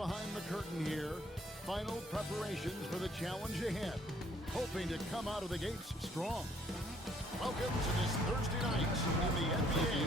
behind the curtain here. Final preparations for the challenge ahead. Hoping to come out of the gates strong. Welcome to this Thursday night in the NBA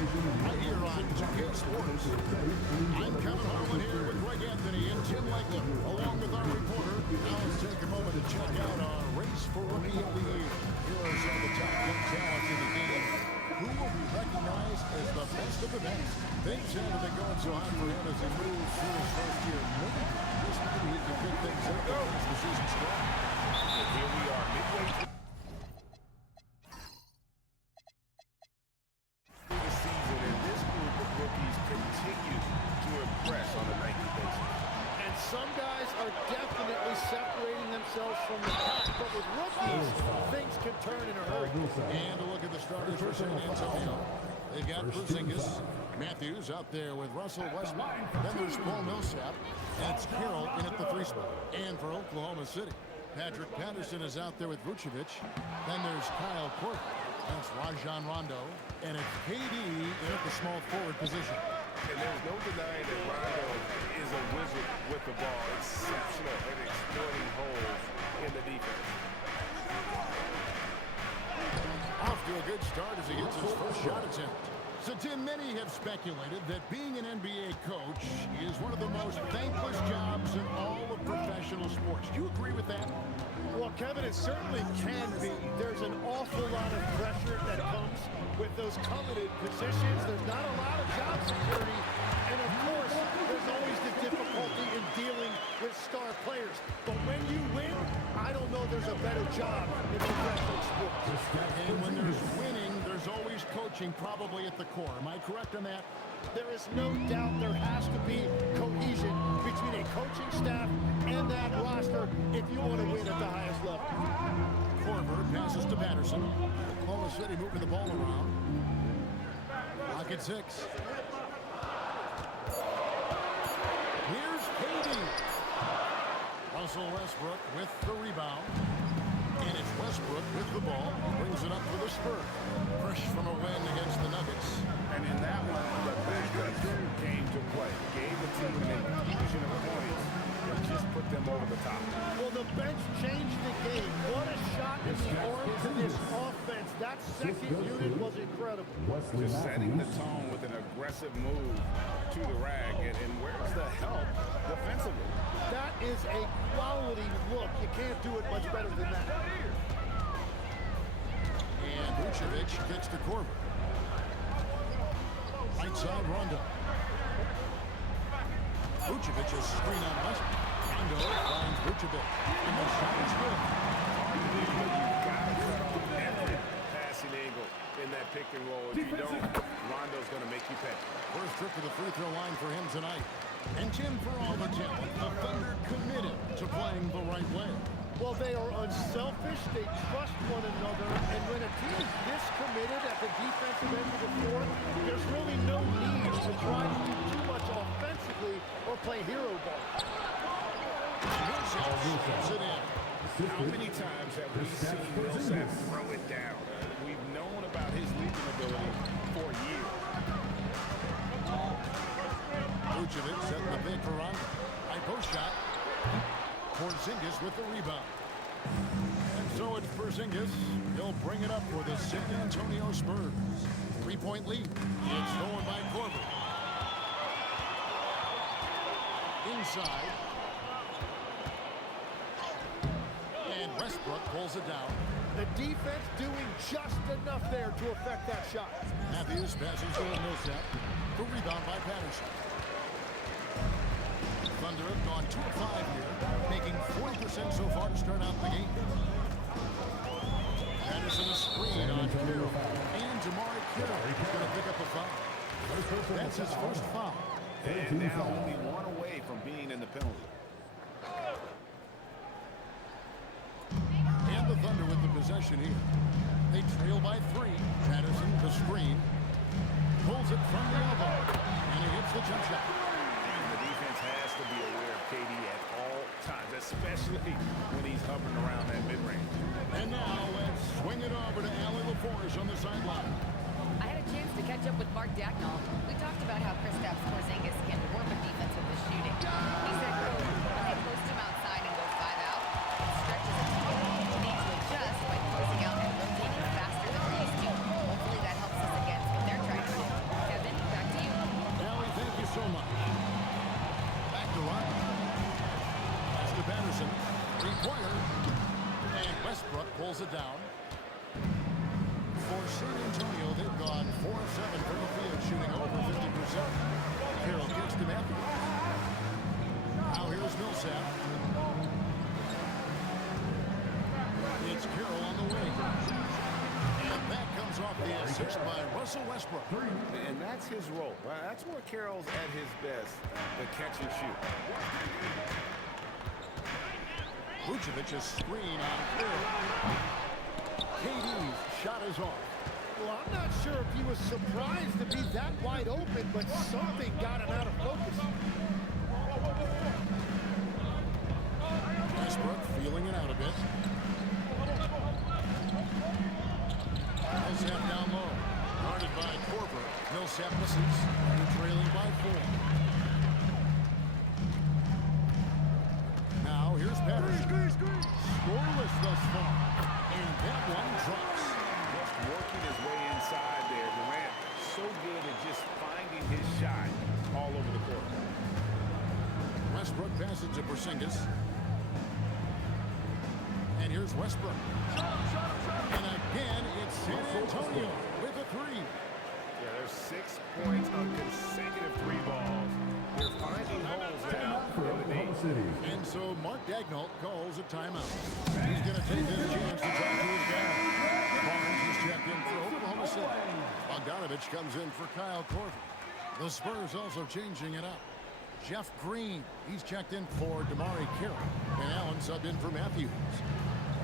right here on 2K Sports. I'm Kevin Harlan here with Greg Anthony and Tim Legler, along with our reporter. Now let's take a moment to check out our race for Rookie of the Year. Here are some of the top young talents in the game who will be recognized as the best of the best. Things haven't been going so hot for him as he moves through his first year. Maybe he can pick things up as the season starts. Here we are midway through the season, and this group of rookies continue to impress on a nightly basis. And some guys are definitely separating themselves from the pack, but with rookies, things can turn in a hurry. And a look at the starters for San Antonio. They've got Porzingis, Matthews out there with Russell Westbrook. Then there's Paul Millsap, and it's Carroll in at the 3 spot. And for Oklahoma City, Patrick Patterson is out there with Vucevic. Then there's Kyle Korver. That's Rajon Rondo. And it's KD in at the small forward position. And there's no denying that Rondo is a wizard with the ball. Exceptional at exploiting holes in the defense. Off to a good start as he gets his first shot attempt. So, Tim, many have speculated that being an NBA coach is one of the most thankless jobs in all of professional sports. Do you agree with that? Well, Kevin, it certainly can be. There's an awful lot of pressure that comes with those coveted positions. There's not a lot of job security. And, of course, there's always the difficulty in dealing with star players. But when you win, I don't know there's a better job in professional sports. And when there's winning, there's always coaching probably at the core. Am I correct on that? There is no doubt there has to be cohesion between a coaching staff and that roster if you want to win at the highest level. Korver passes to Patterson. Oklahoma City moving the ball around. Lock at 6. Here's KD. Russell Westbrook with the rebound. And it's Westbrook with the ball. Brings it up for the Spurs. Fresh from a win against the Nuggets. And in that one, the backup came to play. Gave the team an infusion of points and just put them over the top. Well, the bench changed the game. What a shot in the arm to this offense. That second unit was incredible. Just setting the tone with an aggressive move to the rag. And where's the help defensively? That is a quality look. You can't do it much better than that. And Vucevic gets to Korver. Right side, Rondo. Vucevic is screen on Westbrook. Rondo finds Vucevic. And the shot is good. You've got to cut off every passing angle in that pick and roll. If you don't, Rondo's going to make you pay. First trip to the free throw line for him tonight. And Tim, for all the talent, the Thunder committed to playing the right way. Well, they are unselfish. They trust one another. And when a team is this committed at the defensive end of the floor, there's really no need to try to do too much offensively or play hero ball. Millsap it in. How many times have we seen Millsap throw it down? We've known about his leaping ability for years. Vucevic setting the pick for Rondo. High post shot. Porzingis with the rebound. And so it's Porzingis. He'll bring it up for the San Antonio Spurs. 3-point lead. It's stolen by Korver. Inside. And Westbrook pulls it down. The defense doing just enough there to affect that shot. Matthews passes to Millsap. The rebound by Patterson. Thunder have gone 2 of 5 here, making 40% so far to start out the game. Patterson a screen on Carroll. And Jamari Carroll is going to pick up a foul. That's his first foul. And now only one away from being in the penalty. And the Thunder with the possession here. They trail by 3. Patterson, the screen. Pulls it from the elbow. And he hits the jump shot. And the defense has to be aware of KD at all times, especially when he's hovering around that mid-range. And now let's swing it over to Allie LaForge on the sideline. I had a chance to catch up with Mark Dagnall. We talked about how Kristaps Porzingis can warp a defense with his shooting. He said Three-pointer. And Westbrook pulls it down. For San Antonio, they've gone 4 of 7 from the field, shooting over 50%. Carroll kicks to Matthews. Now here's Millsap. It's Carroll on the wing. And that comes off the assist by Russell Westbrook. And that's his role. That's where Carroll's at his best, the catch and shoot. Vucevic's screen on Carroll. KD's shot is off. Well, I'm not sure if he was surprised to be that wide open, but something got him out of focus. Westbrook feeling it out a bit. Millsap down low. Guarded by Korver. Millsap misses. They're trailing by 4. Now here's Patterson. Scoreless thus far. And that one drops. Just working his way inside there. Durant so good at just finding his shot all over the court. Westbrook passes to Porzingis. And here's Westbrook. And again, it's San Antonio with a 3. Yeah, there's 6 points on consecutive 3 balls. They're finding holes now in the D. And so Mark Daigneault calls a timeout. He's going to take this chance to talk to his guy. Barnes is checked in for Oklahoma City. Bogdanovich comes in for Kyle Korver. The Spurs also changing it up. Jeff Green, he's checked in for DeMarre Carroll. And Allen subbed in for Matthews.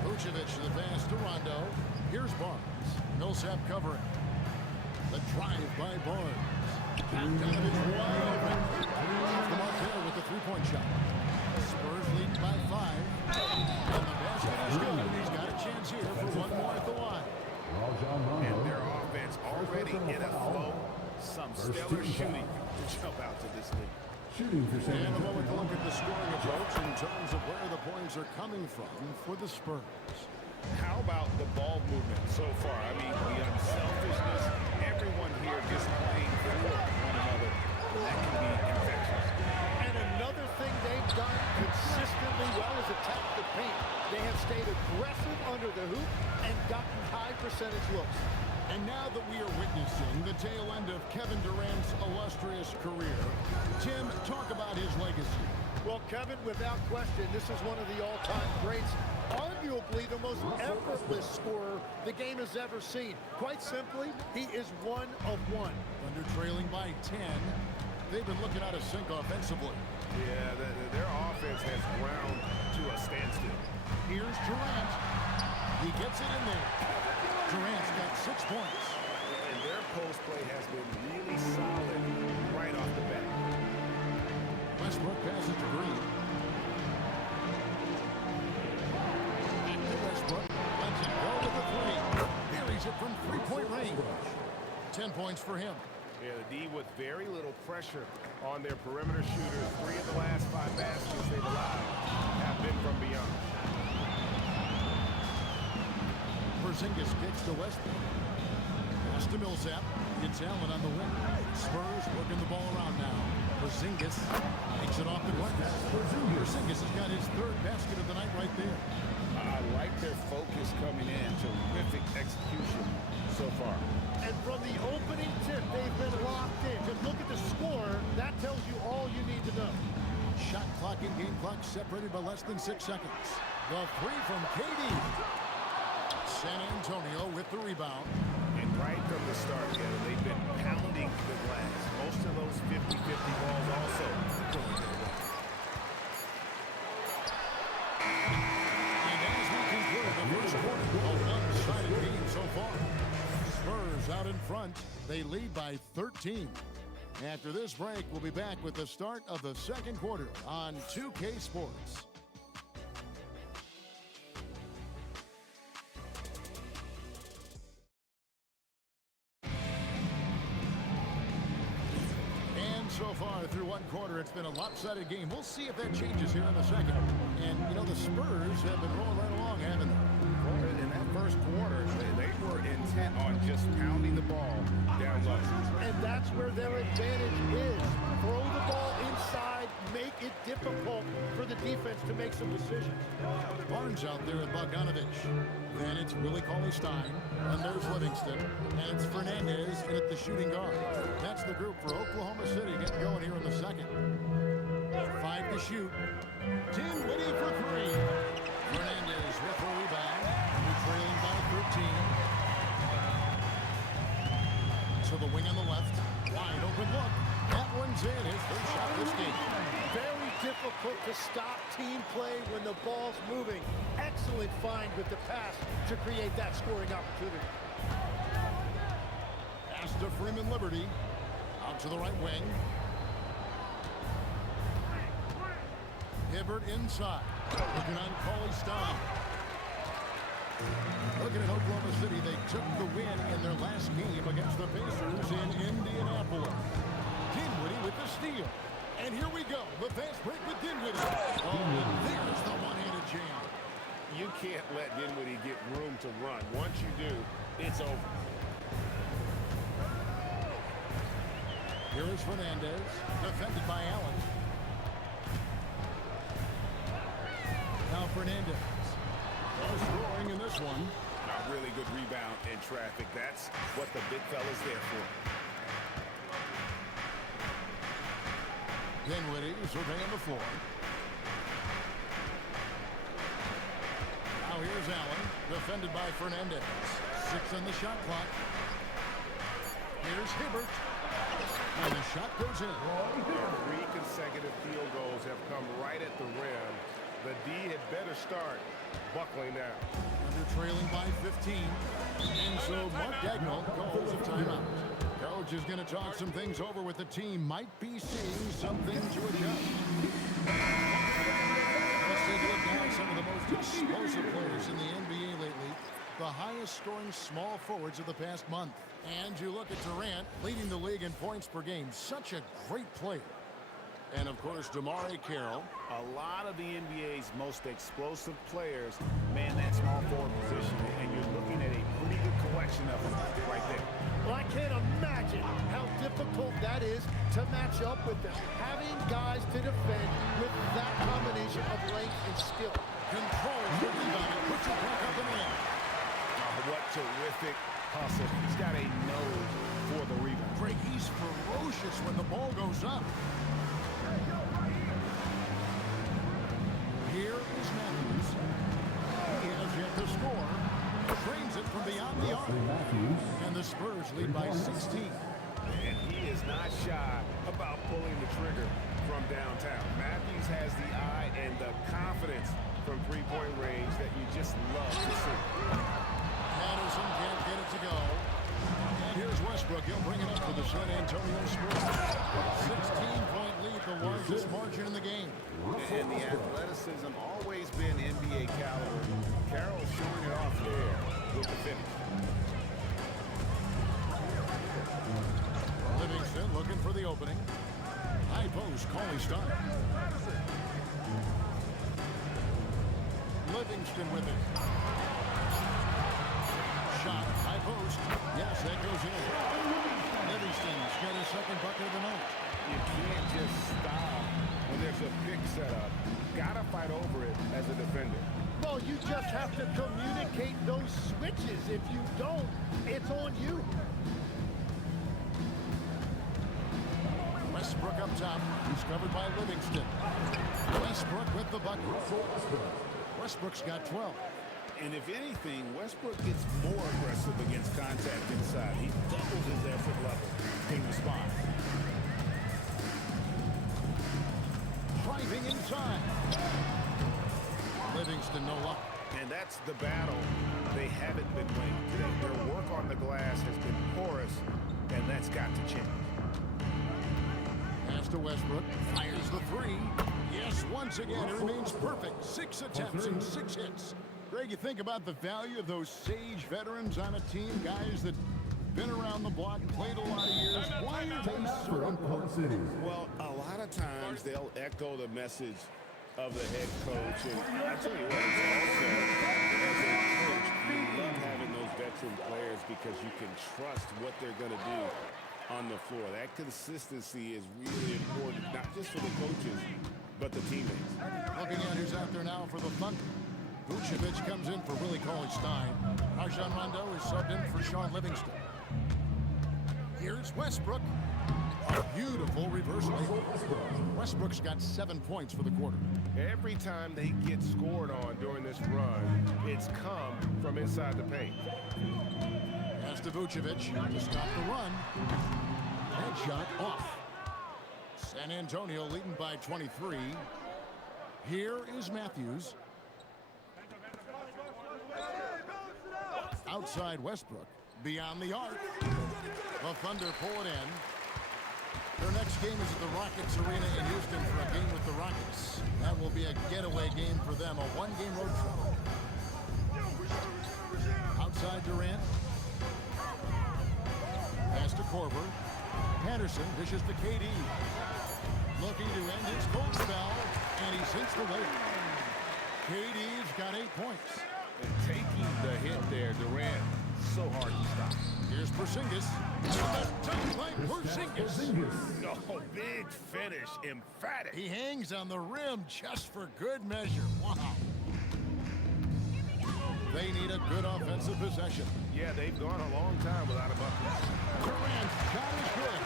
Vucevic to the pass to Rondo. Here's Barnes. Millsap covering. The drive by Barnes. Bogdanovich wide open. Off the mark there with the three-point shot. Spurs lead by 5. And the basket is good. He's got a chance here for one more at the line. And their offense already in a flow. Some stellar shooting to jump out to this league. And a moment to look at the scoring approach in terms of where the points are coming from for the Spurs. How about the ball movement so far? I mean, the unselfishness, everyone here just playing for one another. That can be infectious. And another thing they've done consistently well is attack the paint. They have stayed aggressive under the hoop and gotten high percentage looks. And now that we are witnessing the tail end of Kevin Durant's illustrious career, Tim, talk about his legacy. Well, Kevin, without question, this is one of the all-time greats. Arguably the most effortless scorer the game has ever seen. Quite simply, he is one of one. Under trailing by 10, they've been looking out of sync offensively. Yeah, their offense has ground to a standstill. Here's Durant. He gets it in there. Durant's got 6 points. And their post play has been really solid right off the bat. Westbrook passes to Green. And to Westbrook. Lets it go with the 3. Buries it from 3-point range. 10 points for him. Yeah, the D with very little pressure on their perimeter shooters. 3 of the last 5 baskets they've allowed have been from beyond. Porzingis kicks to Westbrook. Pass to Millsap. It's Allen on the wing. Spurs working the ball around now. Porzingis takes it off the glass. Porzingis has got his 3rd basket of the night right there. I like their focus coming in. Terrific execution so far. And from the opening tip, they've been locked in. Just look at the score. That tells you all you need to know. Shot clock and game clock separated by less than 6 seconds. The 3 from KD. San Antonio with the rebound. And right from the start, they've been pounding the glass. Most of those 50-50 balls also going their way. And as we conclude the first quarter, a one-sided game so far. Spurs out in front. They lead by 13. After this break, we'll be back with the start of the second quarter on 2K Sports. So far through one quarter, it's been a lopsided game. We'll see if that changes here in the second. And, you know, the Spurs have been rolling right along, haven't they? Well, in that first quarter, they were intent on just pounding the ball down low. And that's where their advantage is. Throw the ball inside, make it difficult for the defense to make some decisions. Barnes out there at Bogdanovich. Then it's Willie Cauley-Stein, and there's Livingston, and it's Fernandez in at the shooting guard. That's the group for Oklahoma City getting going here in the second. 5 to shoot. Dinwiddie for 3. Fernandez with the rebound, and we're trailing by 13. To the wing on the left. Wide open look. That one's in. His first shot this game. Very difficult to stop team play when the ball's moving. Excellent find with the pass to create that scoring opportunity. Pass to Freeman Liberty. Out to the right wing. Hibbert inside. Looking on Cauley-Stein. Looking at Oklahoma City, they took the win in their last game against the Pacers in Indianapolis. Dinwiddie with the steal. And here we go. The fast break with Dinwiddie. Oh, and there's the one-handed jam. You can't let Dinwiddie get room to run. Once you do, it's over. Here is Fernandez, defended by Allen. Now Fernandez. No scoring in this one. A really good rebound in traffic. That's what the big fella's there for. Dinwiddie surveying the floor. Now here's Allen, defended by Fernandez. 6 on the shot clock. Here's Hibbert. And the shot goes in. 3 consecutive field goals have come right at the rim. The D had better start buckling down. Under trailing by 15. And so Mark Dagnall calls a timeout. Coach is going to talk some things over with the team. Might be seeing something to adjust. Let's take a look now at some of the most explosive players in the NBA lately. The highest scoring small forwards of the past month. And you look at Durant leading the league in points per game. Such a great player. And, of course, DeMar Carroll. A lot of the NBA's most explosive players man that small forward position, and you're looking at a pretty good collection of them right there. Well, I can't imagine how difficult that is to match up with them. Having guys to defend with that combination of length and skill. Controls the rebound and puts it back up in the air. What terrific hustle. He's got a nose for the rebound. Greg, he's ferocious when the ball goes up. Here is Matthews. He has yet to score. Trains it from beyond the arc. And the Spurs lead by 16. And he is not shy about pulling the trigger from downtown. Matthews has the eye and the confidence from three-point range that you just love to see. Patterson can't get it to go. And here's Westbrook. He'll bring it up for the San Antonio Spurs. 16-point lead, the largest margin in the game. And the athleticism always been NBA caliber. Carroll showing it off there with the finish. Livingston looking for the opening. High post, Cauley-Stein. Livingston with it. Shot, high post. Yes, that goes in. Livingston's got his second bucket of the night. You can't just stop when there's a pick set up. Gotta fight over it as a defender. Well, you just have to communicate those switches. If you don't, it's on you. Westbrook up top. He's covered by Livingston. Westbrook with the bucket. Westbrook's got 12. And if anything, Westbrook gets more aggressive against contact inside. He doubles his effort level in response. Driving inside. Livingston no luck. And that's the battle they haven't been winning today. Their work on the glass has been porous, and that's got to change. Pass to Westbrook. Fires the three. Yes, once again, it remains perfect. 6 attempts and 6 hits. Greg, you think about the value of those sage veterans on a team, guys that been around the block, played a lot of years. Why are they so important? Well, a lot of times they'll echo the message of the head coach. And I tell you what, it's also, as a coach, you love having those veteran players because you can trust what they're going to do on the floor. That consistency is really important, not just for the coaches, but the teammates. Looking at who's out there now for the Thunder. Vucevic comes in for Willie Cauley-Stein. Rajon Rondo is subbed in for Sean Livingston. Here's Westbrook. A beautiful reversal. Westbrook's got 7 points for the quarter. Every time they get scored on during this run, it's come from inside the paint. Pass to Vucevic to stop the run. Headshot off. San Antonio leading by 23. Here is Matthews. Outside Westbrook. Beyond the arc. The Thunder pull it in. Their next game is at the Rockets Arena in Houston for a game with the Rockets. That will be a getaway game for them, a one-game road trip. Outside Durant. Pass to Korver. Patterson dishes to KD. Looking to end his cold spell, and he sinks the weight. KD's got 8 points. And taking the hit there, Durant, so hard to stop. Here's Porzingis. Done by Porzingis. No, big finish, emphatic. He hangs on the rim just for good measure. Wow. They need a good offensive possession. Yeah, they've gone a long time without a bucket. Durant's shot is good.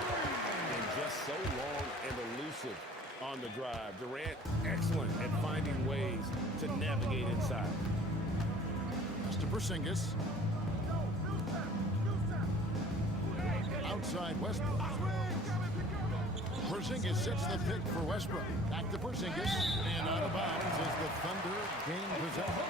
And just so long and elusive on the drive. Durant, excellent at finding ways to navigate inside. Pass to Porzingis. Outside Westbrook. Porzingis sets the pick for Westbrook. Back to Porzingis. And out of bounds as the Thunder gain possession.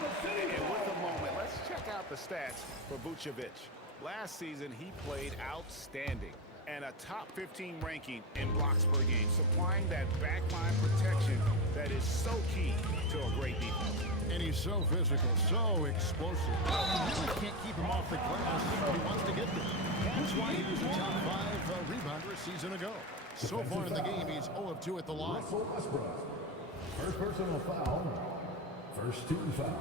And with a moment, let's check out the stats for Vucevic. Last season, he played outstanding and a top 15 ranking in blocks per game, supplying that backline protection that is so key to a great defense. And he's so physical, so explosive. You really can't keep him off the glass, but he wants to get there. That's why he was a top 5 rebounder a season ago. So far in the game, he's 0 of 2 at the line. First personal foul. First team foul.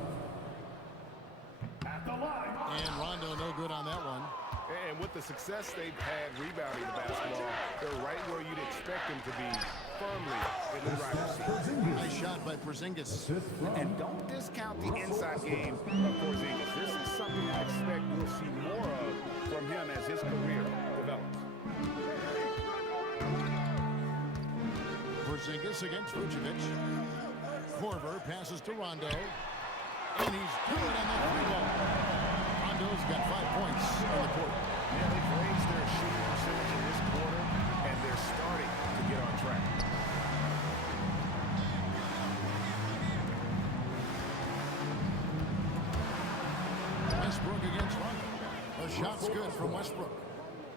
At the line. And Rondo no good on that one. And with the success they've had rebounding the basketball, they're right where you'd expect them to be, firmly in the driver's seat. Nice shot by Porzingis. And don't discount the inside game of Porzingis. This is something I expect we'll see more of from him as his career develops. Porzingis against Vucevic. Korver passes to Rondo. And he's good on that free ball. Rondo's got 5 points in the quarter. Yeah, they've raised their shooting percentage in this quarter, and they're starting to get on track. Westbrook against Rondo. The shot's good from Westbrook.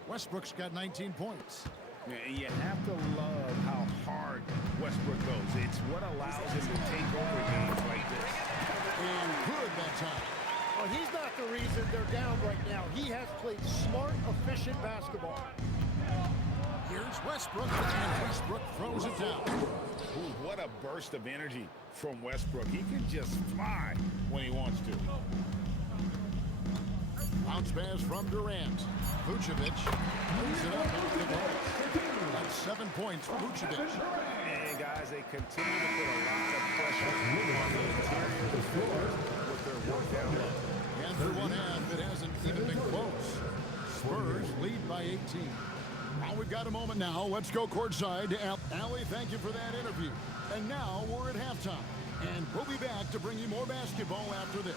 Westbrook's got 19 points. And you have to love how hard Westbrook goes. It's what allows him to take over games like this. And good that time. Well, he's not the reason they're down right now. He has played smart, efficient basketball. Here's Westbrook, and Westbrook throws it down. Ooh, what a burst of energy from Westbrook. He can just fly when he wants to. Bounce pass from Durant. Vucevic moves it up off the ball. That's 7 points for Vucevic. And guys, they continue to put a lot of pressure on the interior of the floor with their work down low. And through one half, it hasn't even been close. Spurs lead by 18. Well, we've got a moment now. Let's go courtside to Allie, thank you for that interview. And now we're at halftime. And we'll be back to bring you more basketball after this.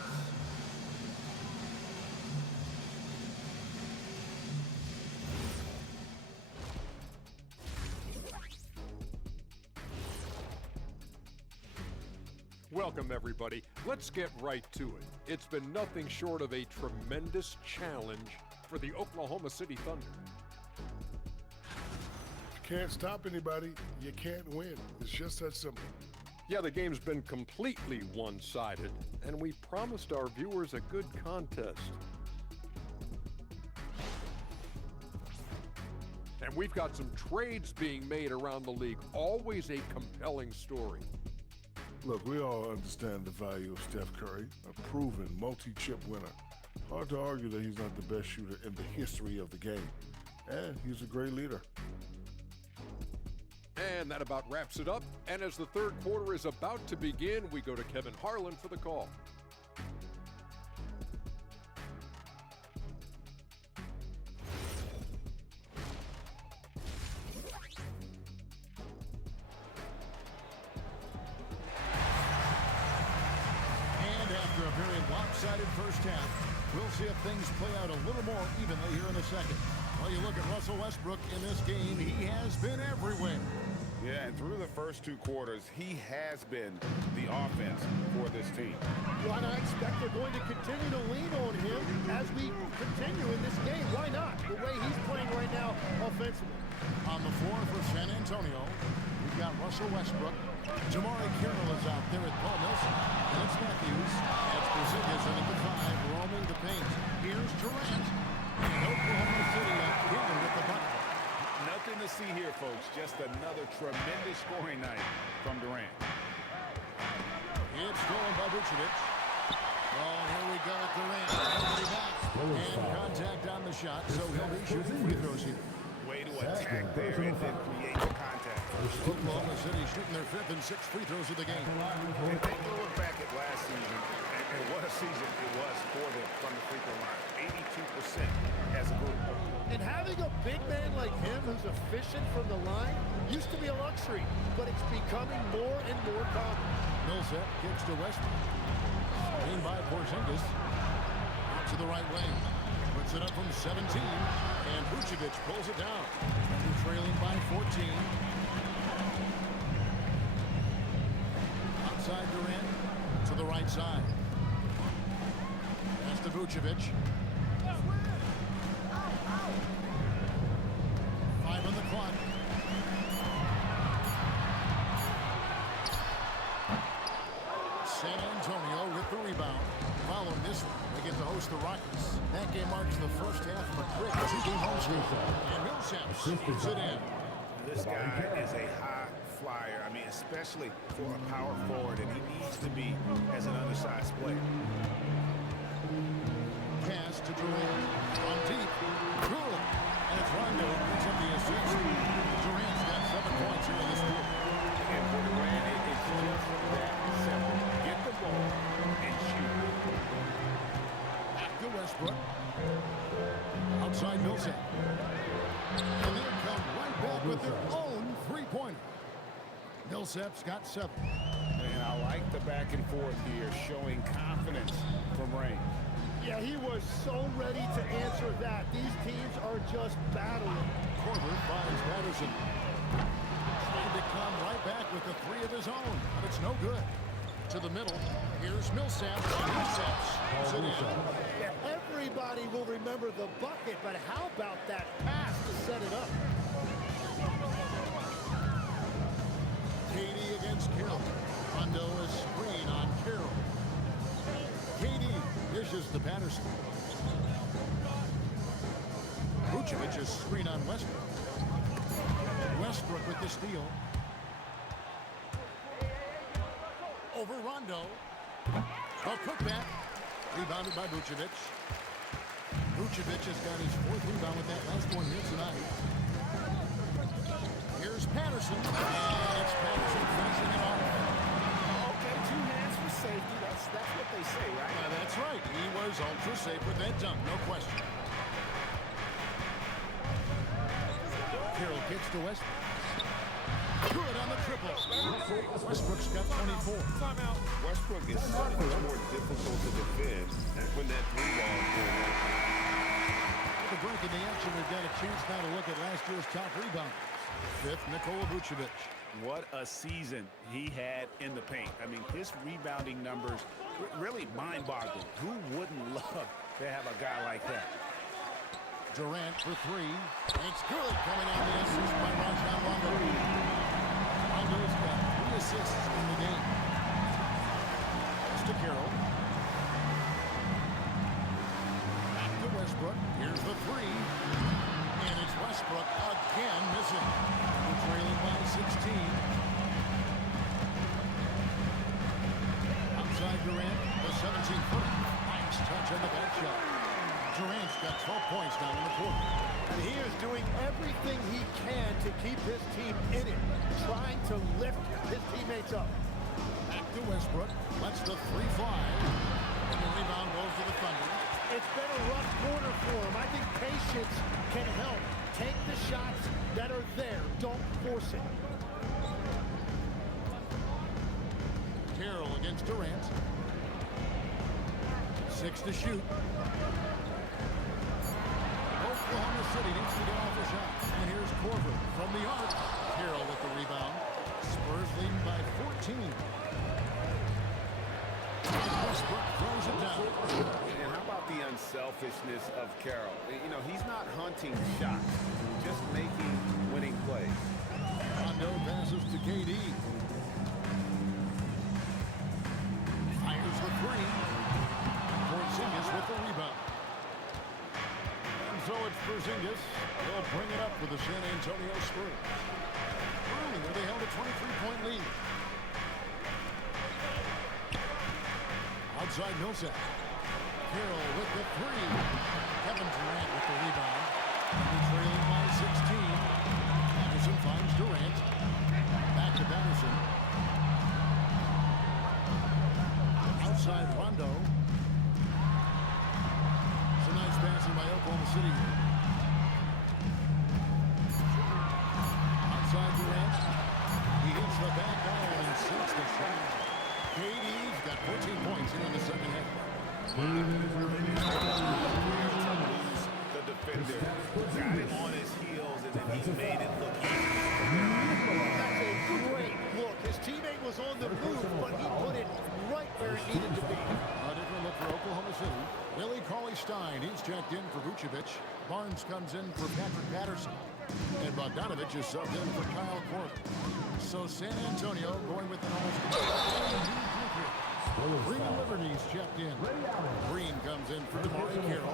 Welcome, everybody. Let's get right to it. It's been nothing short of a tremendous challenge for the Oklahoma City Thunder. You can't stop anybody. You can't win. It's just that simple. Yeah, the game's been completely one-sided, and we promised our viewers a good contest. And we've got some trades being made around the league. Always a compelling story. Look, we all understand the value of Steph Curry, a proven multi-chip winner. Hard to argue that he's not the best shooter in the history of the game. And he's a great leader. And And that about wraps it up. And as the third quarter is about to begin, we go to Kevin Harlan for the call. And after a very lopsided first half, we'll see if things play out a little more evenly here in the second. Well, you look at Russell Westbrook in this game, he has been everywhere. Yeah, and through the first two quarters, he has been the offense for this team. Well, and I expect they're going to continue to lean on him as we continue in this game. Why not? The way he's playing right now offensively. On the floor for San Antonio, we've got Russell Westbrook. Jamari Carroll is out there at Paul Millsap. And it's Matthews. It's Porzingis in at the 5, roaming the paint. Here's Durant. And Oklahoma City up here with the bucket. Nothing to see here, folks. Just another tremendous scoring night from Durant. It's stolen by Vucevic. Oh, here we go at Durant. Nobody back. And contact on the shot, so he'll be shooting free throws here. Way to attack there and then create the contact. Oklahoma City shooting their 5th and 6th free throws of the game. And take a look back at last season, and what a season it was for them from the free throw line. 82% as a group. And having a big man like him who's efficient from the line used to be a luxury, but it's becoming more and more common. Millsap kicks to Westbrook. Screen by Porzingis. Out to the right wing. Puts it up from 17. And Vucevic pulls it down. They're trailing by 14. Outside Durant. To the right side. Pass to Vucevic. 5 on the clock. San Antonio with the rebound. Following this one, they get to host the Rockets. That game marks the first half of a quick two-game homestand. And Millsap puts it in. This guy is a high flyer. I mean, especially for a power forward, and he needs to be as an undersized player. Pass to Durant. On deep. Good. And it's Rondo who picks up the assist. Durant's got 7 points here in this quarter. And for Durant, it's just that simple. Get the ball and shoot. Back to Westbrook. Outside Millsap. And they come right back with their own three-pointer. Millsap's got 7. And I like the back and forth here, showing confidence from Ray. Yeah, he was so ready to answer that. These teams are just battling. Korver finds Patterson. Trying to come right back with the 3 of his own, but it's no good. To the middle, here's Millsap. Millsap's it in. Yeah, everybody will remember the bucket, but how about that pass to set it up? KD against Carroll. Rondo is screen on Carroll. KD dishes to Patterson. Vucevic is screen on Westbrook. Westbrook with the steal. Over Rondo. A putback. Rebounded by Vucevic. Vucevic has got his 4th rebound with that last one here tonight. Here's Patterson. And it's Patterson finishing it off. Okay, 2 hands for safety. That's what they say, right? That's right. He was ultra safe with that dunk, no question. Carroll kicks to Westbrook. Good on the triple. Westbrook's got 24. Westbrook is so much more difficult to defend when that 3-ball is going on. At the break in the action, we've got a chance now to look at last year's top rebounders. 5th, Nikola Vucevic. What a season he had in the paint. I mean, his rebounding numbers really mind-boggling. Who wouldn't love to have a guy like that? Durant for 3. It's good. Coming on the assist by Rajon Rondo. Rondo's got 3 assists in the game. Pass to Carroll. Back to Westbrook. Here's the 3. And it's Westbrook again missing. We're trailing by 16. Outside Durant, the 17-footer. Nice touch on the back shot. Durant's got 12 points down in the quarter. And he is doing everything he can to keep his team in it, trying to lift his teammates up. Back to Westbrook. Lets the three fly. And the rebound goes to the Thunder. It's been a rough quarter for him. I think patience can help. Take the shots that are there. Don't force it. Carroll against Durant. 6 to shoot. Oklahoma City needs to get off the shot. And here's Korver from the arc. Carroll with the rebound. Spurs leading by 14. And Westbrook throws it down. And how about the unselfishness of Carroll? You know, he's not hunting shots, just making winning plays. Rondo passes to KD. Fires the three. Porzingis with the rebound. And so it's Porzingis. He'll bring it up for the San Antonio Spurs. Earlier they held a 23-point lead. Outside Millsap. Carroll with the three. Kevin Durant with the rebound. They're trailing by 16. Anderson finds Durant. Back to Patterson. Outside Rondo. Some nice passing by Oklahoma City here. Outside Durant. He hits the back iron and sinks the shot. KD's got 14 points here in the second half. The defender got him on his heels, and then he made it look easy. That's a great look. His teammate was on the move, but he put it right where it needed to be. A different look for Oklahoma City. Billy Cauley-Stein, he's checked in for Vucevic. Barnes comes in for Patrick Patterson. And Bogdanovich is subbed in for Kyle Korver. So San Antonio going with an almost Green Liberties checked in. Green comes in for DeMar Carroll.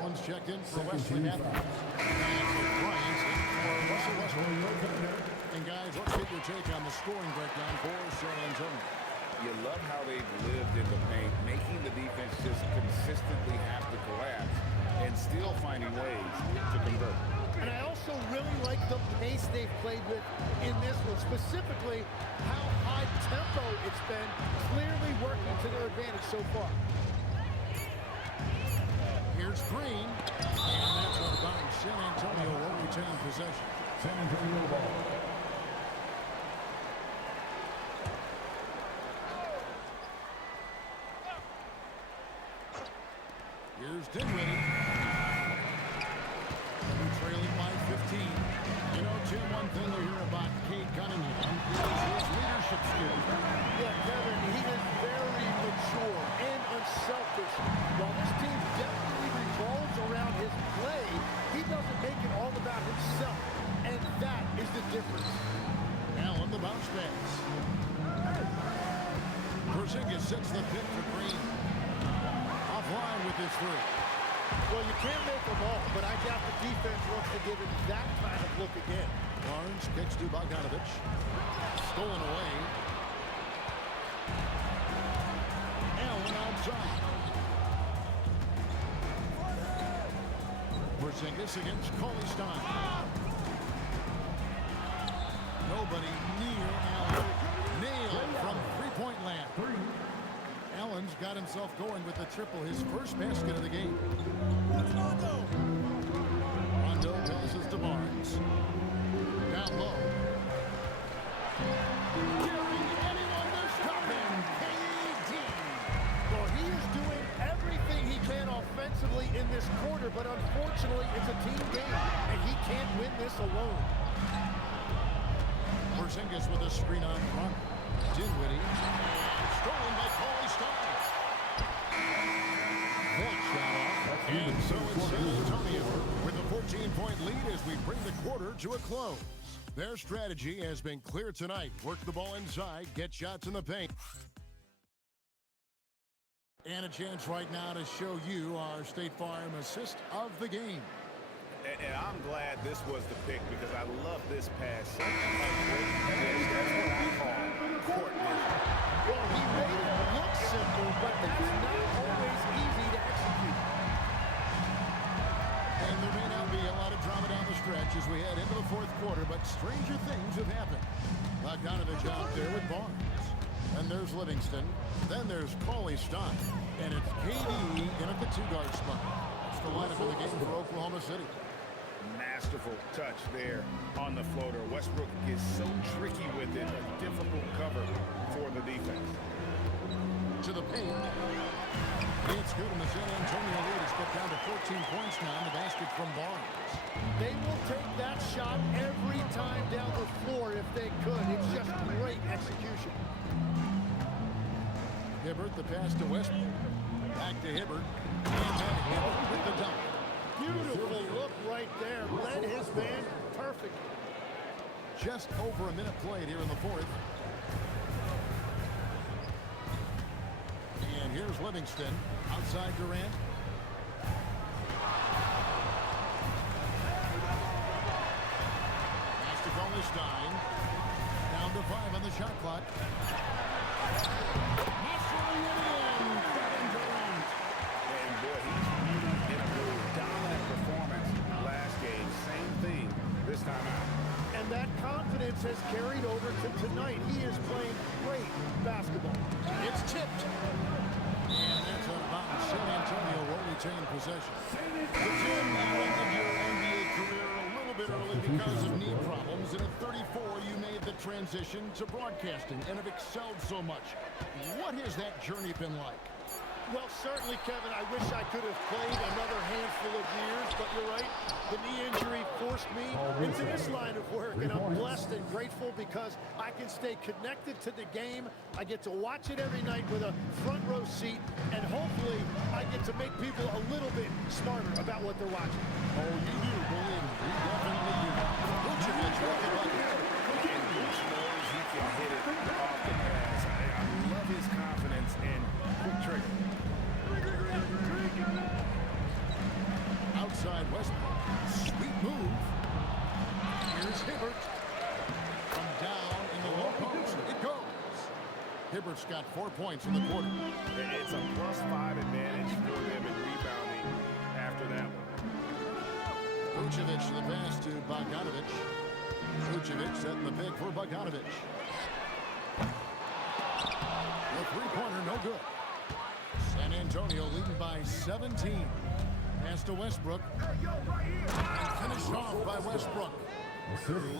Allen's checked in for Wesley Matthews. And Bryant's in for Russell Westbrook. And guys, let's get your take on the scoring breakdown for San Antonio. You love how they've lived in the paint, making the defense just consistently have to collapse and still finding ways to convert. And I also really like the pace they've played with in this one, specifically how high tempo it's been, clearly working to their advantage so far. Here's Green, and that's out of bounds. San Antonio will retain possession. San Antonio ball. Here's Dinwiddie. Trailing by 15. You know, Jim, one thing you hear about Cade Cunningham is his leadership skills. Yeah, Kevin, he is very mature and unselfish. While this team definitely revolves around his play, he doesn't make it all about himself, and that is the difference. Allen, the bounce pass. Porzingis sets the pin for Green. Offline with his three. Well, you can't make them all, but I doubt the defense wants to give him that kind of look again. Barnes kicks to Bogdanovich. Stolen away. Allen outside. Porzingis against Cauley-Stein. Nobody near Allen. Nailed from three-point land. Allen's got himself going with the triple, his first basket of the game. Rondo passes to Barnes. Down low. Daring anyone to stop him. KD. Well, he is doing everything he can offensively in this quarter, but unfortunately, it's a team game, and he can't win this alone. Porzingis with a screen on front. Dinwiddie. Stolen by Cauley-Stein. That shot off. And so it's San Antonio with a 14-point lead as we bring the quarter to a close. Their strategy has been clear tonight. Work the ball inside, get shots in the paint. And a chance right now to show you our State Farm assist of the game. And I'm glad this was the pick because I love this pass. That's what I call court vision. Well, he made it look simple, but that's not always easy to execute. And there may not be a lot of drama But stranger things have happened. Bogdanovich out there with Barnes. And there's Livingston. Then there's Cauley-Stein. And it's KD in at the two-guard spot. That's the lineup of the game for Oklahoma City. Masterful touch there on the floater. Westbrook is so tricky with it, a difficult cover for the defense. To the paint. It's good, and the San Antonio lead is put down to 14 points now in the basket from Barnes. They will take that shot every time down the floor if they could. It's just great execution. Hibbert, the pass to Westbrook. Back to Hibbert. And then Hibbert with the dunk. Beautiful look right there. Led his man perfect. Just over a minute played here in the fourth. And here's Livingston outside Durant. Pass to Cauley-Stein. Down to 5 on the shot clock. Naturally in. Kevin Durant. And boy, he's really in a really dominant performance last game. Same thing this time out. And that confidence has carried over to tonight. He is playing great basketball. It's tipped. And that's out of bounds. San Antonio will retain possession. The Jim, you ended your NBA career a little bit early because of knee problems. And at 34, you made the transition to broadcasting and have excelled so much. What has that journey been like? Well, certainly, Kevin, I wish I could have played another handful of years, but you're right. The knee injury forced me into this line of work, and I'm blessed and grateful because I can stay connected to the game. I get to watch it every night with a front row seat, and hopefully I get to make people a little bit smarter about what they're watching. Oh, you do, believe me. You definitely do. Vucevic with the bucket. And Bruce knows he can hit it off the pass. I love his confidence and quick trigger. Outside Westbrook. Sweet move. Here's Hibbert. From down in the low post. It goes. Hibbert's got 4 points in the quarter. It's a +5 advantage for them in rebounding after that one. Vucevic to the pass to Bogdanovich. Vucevic setting the pick for Bogdanovich. The three-pointer, no good. San Antonio leading by 17. Pass to Westbrook. And finished off by Westbrook.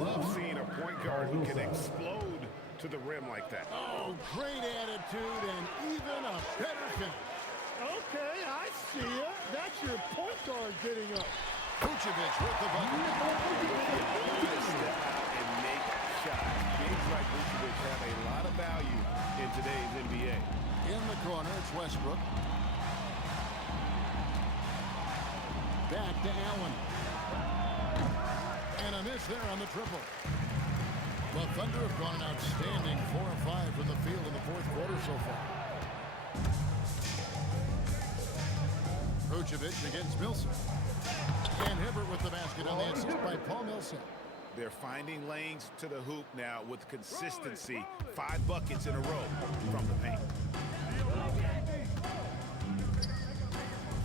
Love seeing a point guard who can explode to the rim like that. Oh, great attitude and even a better finish. Okay, I see ya. That's your point guard getting up. Vucevic with the bucket. To step out and make shots. Games like Vucevic have a lot of value in today's NBA. In the corner, it's Westbrook. Back to Allen. And a miss there on the triple. The Thunder have gone an outstanding 4 of 5 from the field in the fourth quarter so far. Vucevic against Millsap. And Hibbert with the basket on the assist by Paul Millsap. They're finding lanes to the hoop now with consistency. 5 buckets in a row from the paint.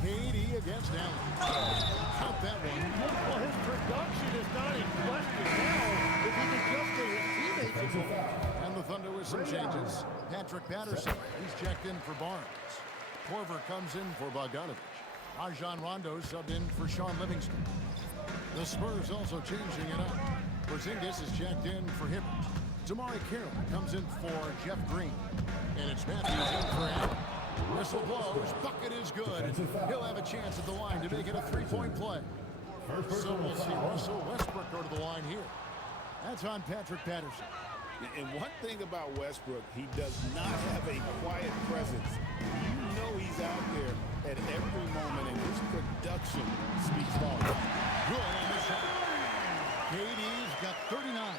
KD against Allen. Count that one. Well, his production is not in question now. If he can just get his teammates involved. And the Thunder with some changes. Patrick Patterson, he's checked in for Barnes. Korver comes in for Bogdanovich. Rajon Rondo subbed in for Sean Livingston. The Spurs also changing it up. Porzingis is checked in for Hibbert. Damari Carroll comes in for Jeff Green. And it's Matthews in for Allen. Whistle blows, bucket is good. He'll have a chance at the line to make it a three-point play. So we'll see Russell Westbrook go to the line here. That's on Patrick Patterson. And one thing about Westbrook, he does not have a quiet presence. You know he's out there at every moment, and his production speaks volumes. Good on the shot. KD's got 39.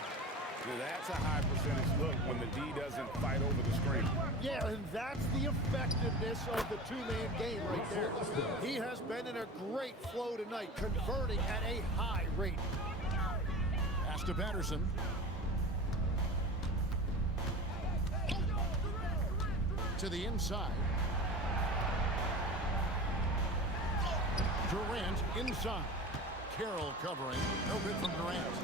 So that's a high percentage look when the D doesn't fight over the screen. Yeah, and that's the effectiveness of the two-man game right there. He has been in a great flow tonight, converting at a high rate. Pass to Patterson. To the inside. Durant inside. Carroll covering. No good from Durant.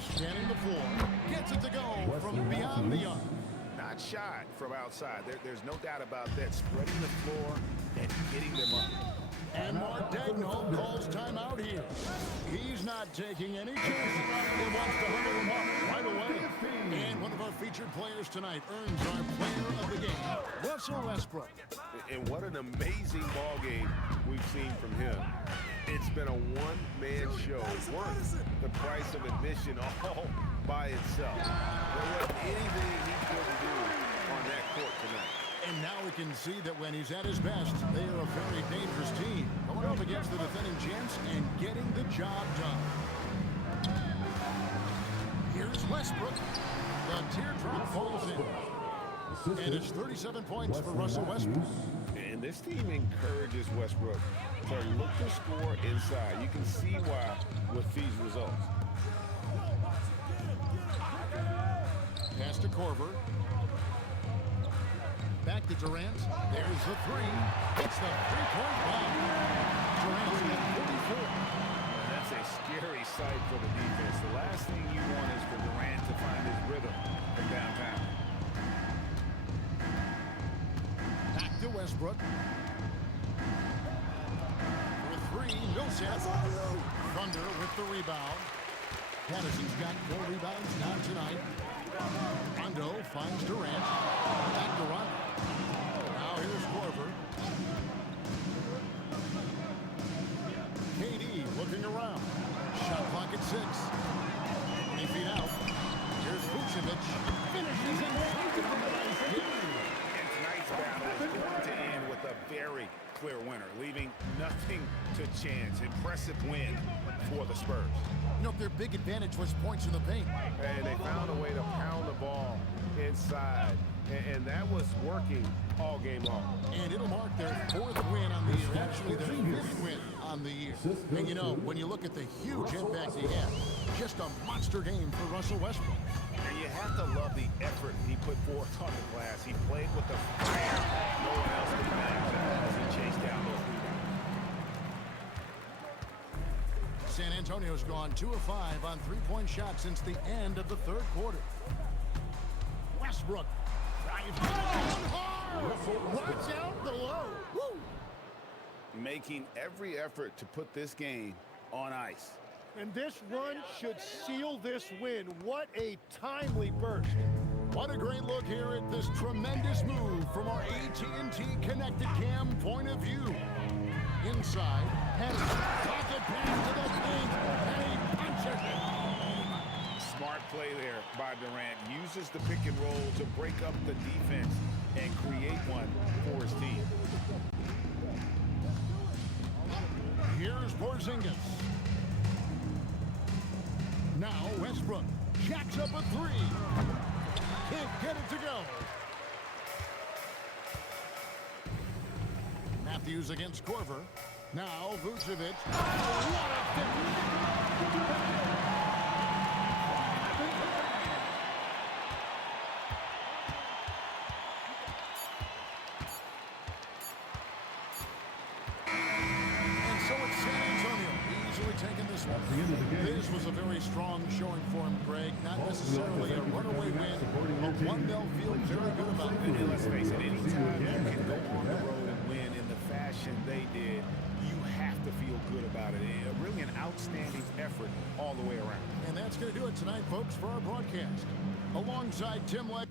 scanning the floor. Gets it to go from beyond the arc. Not shot from outside. There's no doubt about that. Spreading the floor and getting them up. And Mark Daigneault calls timeout here. He's not taking any chances. He wants to huddle them up right away. And one of our featured players tonight earns our player of the game, Russell Westbrook. And what an amazing ball game we've seen from him. It's been a one-man show worth the price of admission all by itself. There wasn't anything he couldn't do on that court tonight. And now we can see that when he's at his best, they are a very dangerous team, going up against the defending champs and getting the job done. Here's Westbrook. The teardrop falls in. And it's 37 points for Russell Westbrook. And this team encourages Westbrook to look to score inside. You can see why with these results. Pass to Korver. Back to Durant. There's the three. It's the three-point bomb. Durant's got 44. That's a scary sight for the defense. The last thing you want is for Durant to find his rhythm from downtown. Back to Westbrook. For three, Millsap. Thunder with the rebound. Patterson's got 4 rebounds now tonight. Rondo finds Durant. Back to Rondo. Now here's Korver. KD looking around. Shot clock at 6. 20 feet out. Here's Vucevic. Finishes inside the nice hit. And tonight's battle is going to end with a very clear winner, leaving nothing to chance. Impressive win for the Spurs. You know, their big advantage was points in the paint. And they found a way to pound the ball inside. And that was working all game long. And it'll mark their 4th win on the year. Actually, their 5th win on the year. And you know, when you look at the huge impact he had, just a monster game for Russell Westbrook. And you have to love the effort he put forth on the glass. He played with the fire no one else could match as he chased down those rebounds. San Antonio's gone 2 of 5 on 3-point shots since the end of the 3rd quarter. Westbrook drives hard. Watch out the low. Woo. Making every effort to put this game on ice. And this run should seal this win. What a timely burst. What a great look here at this tremendous move from our AT&T Connected Cam point of view. Inside, Henderson, pocket pass to the paint, and he punches it home. Smart play there by Durant. Uses the pick and roll to break up the defense and create one for his team. Here's Porzingis. Now Westbrook jacks up a 3. Can't get it to go. Matthews against Korver. Now Vucevic. What a And so it's San Antonio easily taking this one. This was a very strong showing for him, Greg. Not necessarily a runaway win, but one they'll feel very good about. And let's face it, anytime you can go on the road and win in the fashion they did, you have to feel good about it. Really an outstanding effort all the way around. And that's going to do it tonight, folks, for our broadcast. Alongside Tim Legg.